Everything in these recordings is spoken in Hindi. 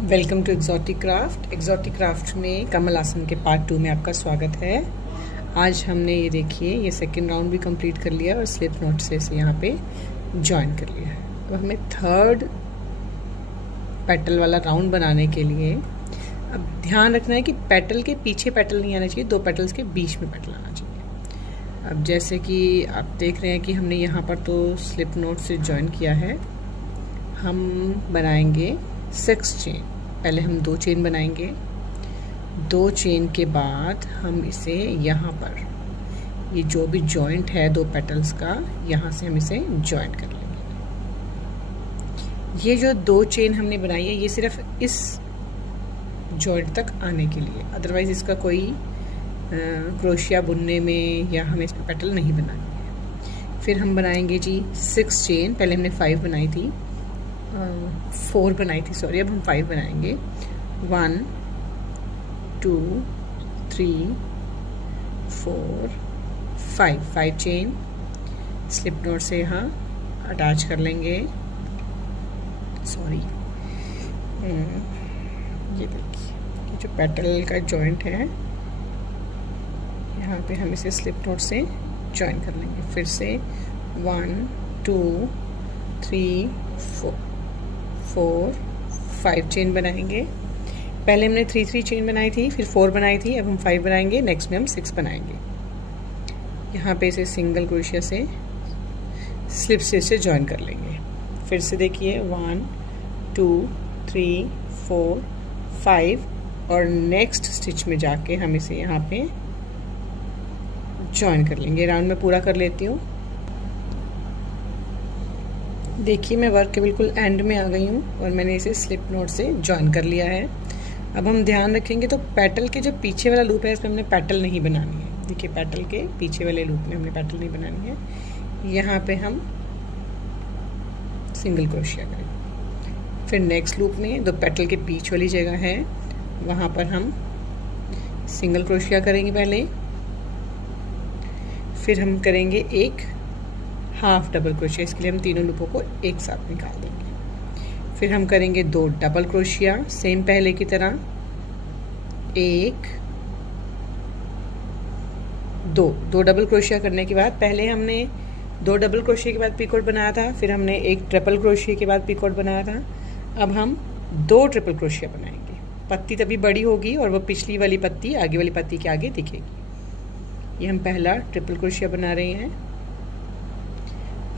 Welcome to exotic craft. Exotic craft में कमल आसन के पार्ट 2 में आपका स्वागत है। आज हमने ये देखिए ये सेकंड राउंड भी कंप्लीट कर लिया और स्लिप नॉट से इसे यहाँ पे ज्वाइन कर लिया है। अब हमें थर्ड पेटल वाला राउंड बनाने के लिए अब ध्यान रखना है कि पेटल के पीछे पेटल नहीं आना चाहिए, दो पेटल्स के बीच में पेटल आना चाहिए। अब जैसे कि आप देख रहे हैं कि हमने यहाँ पर तो स्लिप नॉट से ज्वाइन किया है, हम बनाएंगे 6 चेन। पहले हम 2 चेन बनाएंगे, 2 चेन के बाद हम इसे यहाँ पर ये जो भी जॉइंट है 2 पेटल्स का, यहाँ से हम इसे जॉइंट कर लेंगे। ये जो 2 चेन हमने बनाई है ये सिर्फ इस जॉइंट तक आने के लिए, अदरवाइज इसका कोई क्रोशिया बुनने में या हमें इसमें पेटल नहीं बनानी है। फिर हम बनाएंगे जी 6 चेन। पहले हमने 5 बनाई थी, 4 बनाई थी सॉरी, अब हम 5 बनाएंगे। 1 2 3 4 5 चेन स्लिप नॉट से यहाँ अटैच कर लेंगे। सॉरी, ये देखिए ये जो पेटल का जॉइंट है यहाँ पे हम इसे स्लिप नॉट से जॉइन कर लेंगे। फिर से 1 2 3 4 5 चेन बनाएंगे। पहले हमने 3 चेन बनाई थी, फिर 4 बनाई थी, अब हम 5 बनाएंगे। नेक्स्ट में हम 6 बनाएंगे। यहाँ पे इसे सिंगल क्रोशिया से स्लिप से ज्वाइन कर लेंगे। फिर से देखिए 1 2 3 4 5 और नेक्स्ट स्टिच में जाके हम इसे यहाँ पे ज्वाइन कर लेंगे। राउंड में पूरा कर लेती हूँ। देखिए मैं वर्क के बिल्कुल एंड में आ गई हूँ और मैंने इसे स्लिप नॉट से ज्वाइन कर लिया है। अब हम ध्यान रखेंगे तो पेटल के जो पीछे वाला लूप है इसमें हमने पेटल नहीं बनानी है। देखिए पेटल के पीछे वाले लूप में हमने पेटल नहीं बनानी है। यहाँ पे हम सिंगल क्रोशिया करेंगे। फिर नेक्स्ट लूप में जो पेटल के बीच वाली जगह है वहाँ पर हम सिंगल क्रोशिया करेंगे पहले, फिर हम करेंगे एक हाफ डबल क्रोशिया। इसके लिए हम तीनों लूपों को एक साथ निकाल देंगे। फिर हम करेंगे 2 डबल क्रोशिया सेम पहले की तरह, 1 2 डबल क्रोशिया करने के बाद पहले हमने 2 डबल क्रोशिया के बाद पिकॉट बनाया था, फिर हमने एक ट्रिपल क्रोशिया के बाद पिकॉट बनाया था। अब हम 2 ट्रिपल क्रोशिया बनाएंगे। पत्ती तभी बड़ी होगी और वो पिछली वाली पत्ती आगे वाली पत्ती के आगे दिखेगी। ये हम पहला ट्रिपल क्रोशिया बना रहे हैं।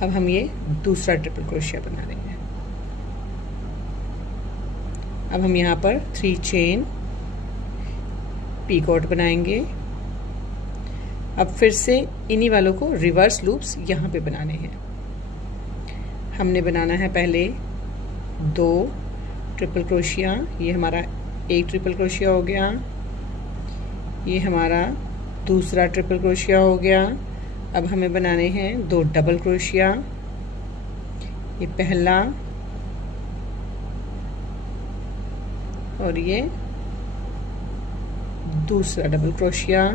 अब हम ये दूसरा ट्रिपल क्रोशिया बना रहे हैं। अब हम यहाँ पर 3 चेन पीकॉट बनाएंगे। अब फिर से इन्हीं वालों को रिवर्स लूप्स यहाँ पे बनाने हैं। हमने बनाना है पहले 2 ट्रिपल क्रोशिया, ये हमारा एक ट्रिपल क्रोशिया हो गया, ये हमारा दूसरा ट्रिपल क्रोशिया हो गया। अब हमें बनाने हैं 2 डबल क्रोशिया, ये पहला और ये दूसरा डबल क्रोशिया,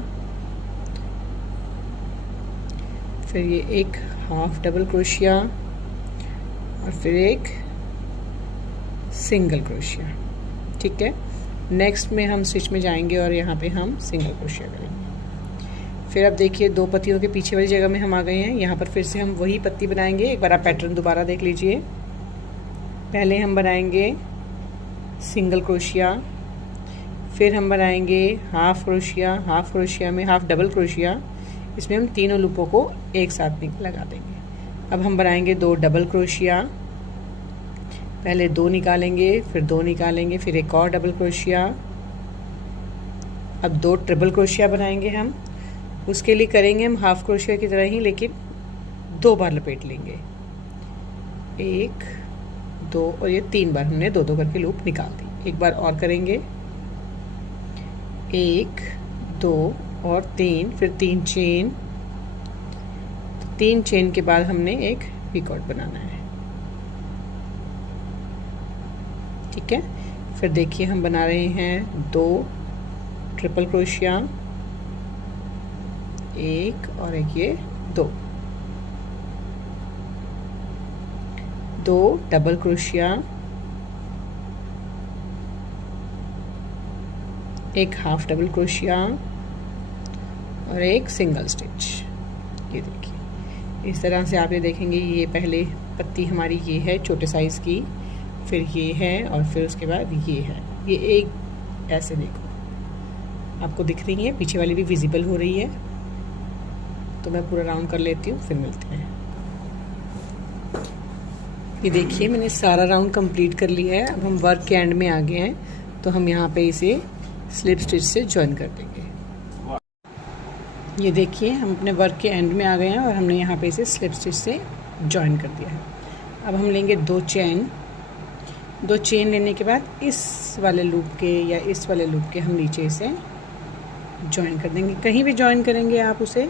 फिर ये एक हाफ डबल क्रोशिया और फिर एक सिंगल क्रोशिया। ठीक है, नेक्स्ट में हम स्टिच में जाएंगे और यहाँ पे हम सिंगल क्रोशिया करेंगे। फिर अब देखिए 2 पत्तियों के पीछे वाली जगह में हम आ गए हैं। यहाँ पर फिर से हम वही पत्ती बनाएंगे। एक बार आप पैटर्न दोबारा देख लीजिए। पहले हम बनाएंगे सिंगल क्रोशिया, फिर हम बनाएंगे हाफ क्रोशिया, हाफ क्रोशिया में हाफ डबल क्रोशिया, इसमें हम तीनों लूपों को एक साथ लगा देंगे। अब हम बनाएंगे 2 डबल क्रोशिया, पहले 2 निकालेंगे, फिर 2 निकालेंगे, फिर एक और डबल क्रोशिया। अब 2 ट्रिपल क्रोशिया बनाएंगे हम। उसके लिए करेंगे हम हाफ क्रोशिया की तरह ही, लेकिन 2 बार लपेट लेंगे, 1 2 और ये 3 बार हमने 2 करके लूप निकाल दी। एक बार और करेंगे, 1 2 और 3, फिर 3 चेन। 3 चेन के बाद हमने एक पिकॉट बनाना है। ठीक है, फिर देखिए हम बना रहे हैं 2 ट्रिपल क्रोशिया, 1 और एक ये 2 डबल क्रोशिया, एक हाफ डबल क्रोशिया और एक सिंगल स्टिच। ये देखिए इस तरह से आप ये देखेंगे, ये पहले पत्ती हमारी ये है छोटे साइज़ की, फिर ये है और फिर उसके बाद ये है। ये एक ऐसे देखो आपको दिख रही है, पीछे वाली भी विजिबल हो रही है। तो मैं पूरा राउंड कर लेती हूँ, फिर मिलते हैं। ये देखिए मैंने सारा राउंड कंप्लीट कर लिया है। अब हम वर्क के एंड में आ गए हैं, तो हम यहाँ पे इसे स्लिप स्टिच से ज्वाइन कर देंगे। ये देखिए हम अपने वर्क के एंड में आ गए हैं और हमने यहाँ पे इसे स्लिप स्टिच से ज्वाइन कर दिया है। अब हम लेंगे दो चेन लेने के बाद इस वाले लूप के या इस वाले लूप के हम नीचे इसे ज्वाइन कर देंगे। कहीं भी ज्वाइन करेंगे आप उसे।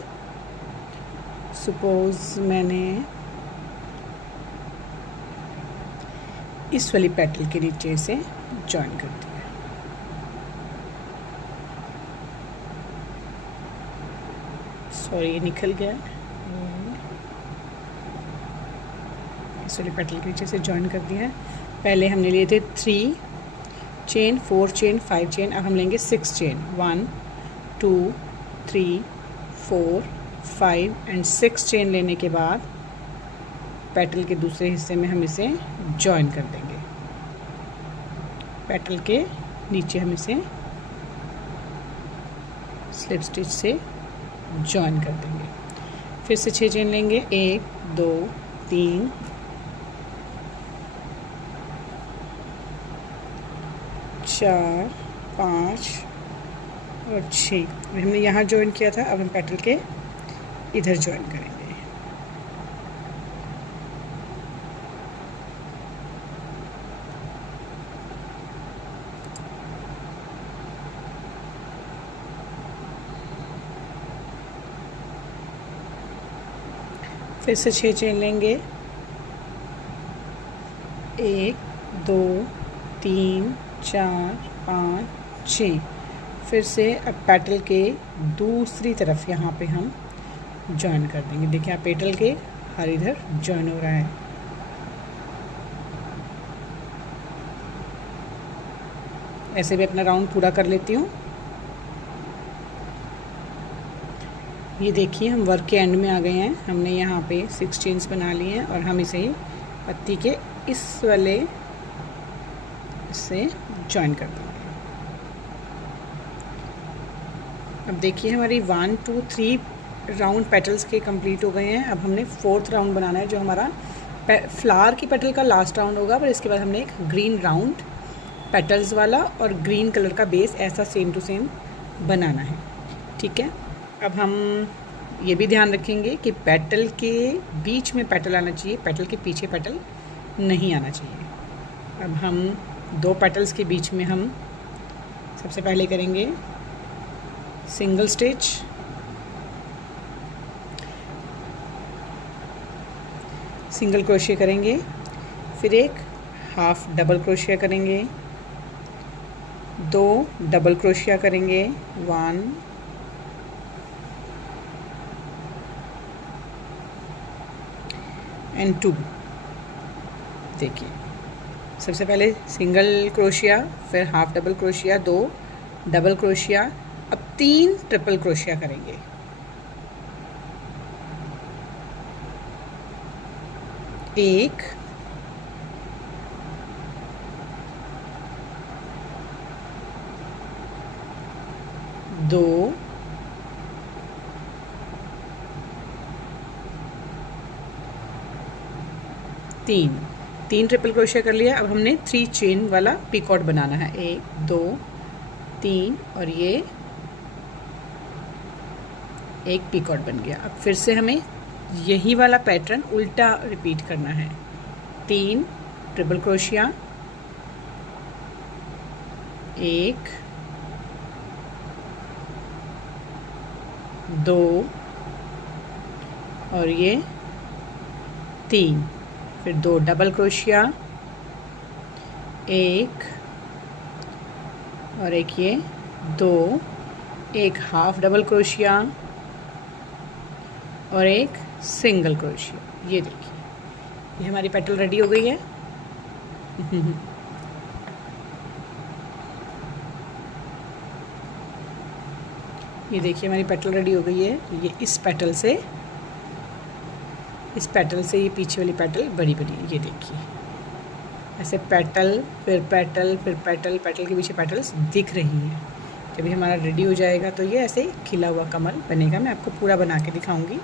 सपोज़ मैंने इस वाली पेटल के नीचे इसे ज्वाइन कर दिया। सॉरी ये निकल गया। इस वाली पेटल के नीचे से ज्वाइन कर दिया है। पहले हमने लिए थे 3 चेन, 4 चेन, 5 चेन। अब हम लेंगे 6 चेन। 1 2 3 4 5 एंड 6 चेन लेने के बाद पेटल के दूसरे हिस्से में हम इसे ज्वाइन कर देंगे। पेटल के नीचे हम इसे स्लिप स्टिच से ज्वाइन कर देंगे। फिर से 6 चेन लेंगे। 1 2 3 4 5 और 6। हमने यहाँ ज्वाइन किया था, अब हम पेटल के इधर ज्वाइन करेंगे। फिर से 6 चेन लेंगे। 1 2 3 4 5 6। फिर से अब पेटल के दूसरी तरफ यहाँ पे हम ज्वाइन कर देंगे। देखिए आप पेटल के हर इधर ज्वाइन हो रहा है। ऐसे भी अपना राउंड पूरा कर लेती हूँ। ये देखिए हम वर्क के एंड में आ गए हैं। हमने यहाँ पे 6 चेन्स बना लिए हैं और हम इसे पत्ती के इस वाले से ज्वाइन कर देंगे। अब देखिए हमारी 1 2 3 राउंड पेटल्स के कंप्लीट हो गए हैं। अब हमने 4th राउंड बनाना है, जो हमारा फ्लावर की पेटल का लास्ट राउंड होगा। पर इसके बाद हमने एक ग्रीन राउंड पेटल्स वाला और ग्रीन कलर का बेस ऐसा सेम टू सेम बनाना है। ठीक है। अब हम ये भी ध्यान रखेंगे कि पेटल के बीच में पेटल आना चाहिए, पेटल के पीछे पेटल नहीं आना चाहिए। अब हम 2 पेटल्स के बीच में हम सबसे पहले करेंगे सिंगल स्टिच, सिंगल क्रोशिया करेंगे, फिर एक हाफ डबल क्रोशिया करेंगे, 2 डबल क्रोशिया करेंगे, 1 एंड 2। देखिए सबसे पहले सिंगल क्रोशिया, फिर half double crochet, 2 double crochet, अब 3 ट्रिपल क्रोशिया करेंगे। एक, दो, 3 ट्रिपल क्रोशिया कर लिया। अब हमने 3 चेन वाला पिकॉट बनाना है। 1 2 3 और ये एक पिकॉट बन गया। अब फिर से हमें यही वाला पैटर्न उल्टा रिपीट करना है। 3 ट्रिपल क्रोशिया, 1 2 और ये 3, फिर 2 डबल क्रोशिया, 1 और एक ये 2, एक हाफ डबल क्रोशिया और एक सिंगल क्रोशिया। ये देखिए ये हमारी पेटल रेडी हो गई है। ये देखिए हमारी पेटल रेडी हो गई है। ये इस पेटल से ये पीछे वाली पेटल बड़ी बड़ी, ये देखिए ऐसे पेटल फिर पेटल फिर पेटल, पेटल के पीछे पेटल्स दिख रही हैं। जब ये हमारा रेडी हो जाएगा तो ये ऐसे खिला हुआ कमल बनेगा। मैं आपको पूरा बना के दिखाऊंगी।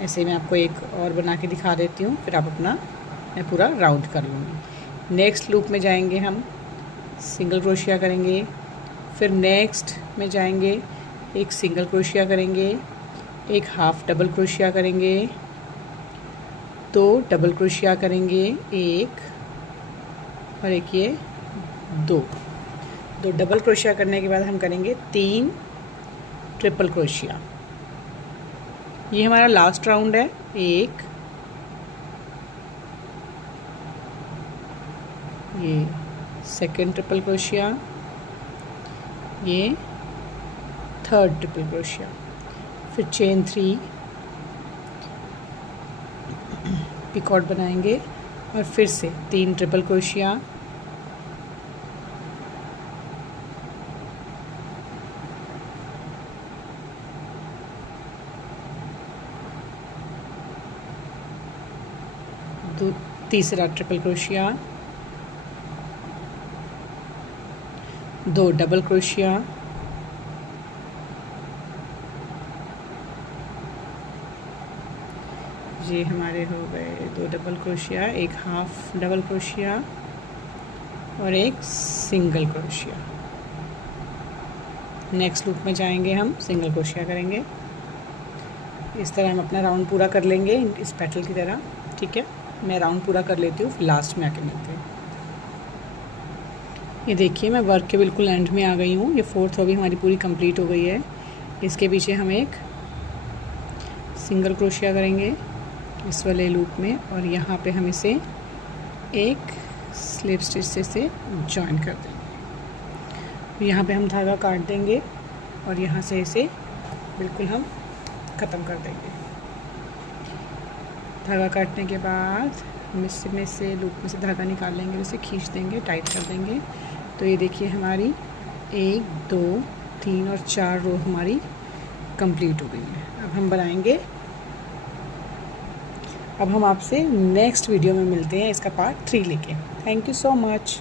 ऐसे मैं आपको एक और बना के दिखा देती हूँ, फिर आप अपना मैं पूरा राउंड कर लूँगी। नेक्स्ट लूप में जाएंगे हम, सिंगल क्रोशिया करेंगे, फिर नेक्स्ट में जाएंगे एक सिंगल क्रोशिया करेंगे, एक हाफ डबल क्रोशिया करेंगे, 2 डबल क्रोशिया करेंगे, एक और एक ये 2 डबल क्रोशिया करने के बाद हम करेंगे 3 ट्रिपल क्रोशिया। ये हमारा लास्ट राउंड है। एक, ये सेकेंड ट्रिपल क्रोशिया, ये थर्ड ट्रिपल क्रोशिया, फिर चेन 3 पिकॉट बनाएंगे और फिर से 3 ट्रिपल क्रोशिया, तीसरा ट्रिपल क्रोशिया, 2 डबल क्रोशिया, ये हमारे हो गए 2 डबल क्रोशिया, एक हाफ डबल क्रोशिया और एक सिंगल क्रोशिया। नेक्स्ट लूप में जाएंगे हम, सिंगल क्रोशिया करेंगे। इस तरह हम अपना राउंड पूरा कर लेंगे इस पेटल की तरह। ठीक है, मैं राउंड पूरा कर लेती हूँ, फिर लास्ट में आके मिलते हैं। ये देखिए मैं वर्क के बिल्कुल एंड में आ गई हूँ। ये 4th रो भी हमारी पूरी कंप्लीट हो गई है। इसके पीछे हम एक सिंगल क्रोशिया करेंगे इस वाले लूप में और यहाँ पे हम इसे एक स्लिप स्टिच से जॉइन कर देंगे। यहाँ पे हम धागा काट देंगे और यहाँ से इसे बिल्कुल हम ख़त्म कर देंगे। धागा काटने के बाद हम इसमें से लूप में से धागा निकाल लेंगे, इसे खींच देंगे, टाइट कर देंगे। तो ये देखिए हमारी 1 2 3 और 4 रो हमारी कंप्लीट हो गई है। अब हम बनाएंगे, अब हम आपसे नेक्स्ट वीडियो में मिलते हैं इसका पार्ट 3 लेके। Thank you so much.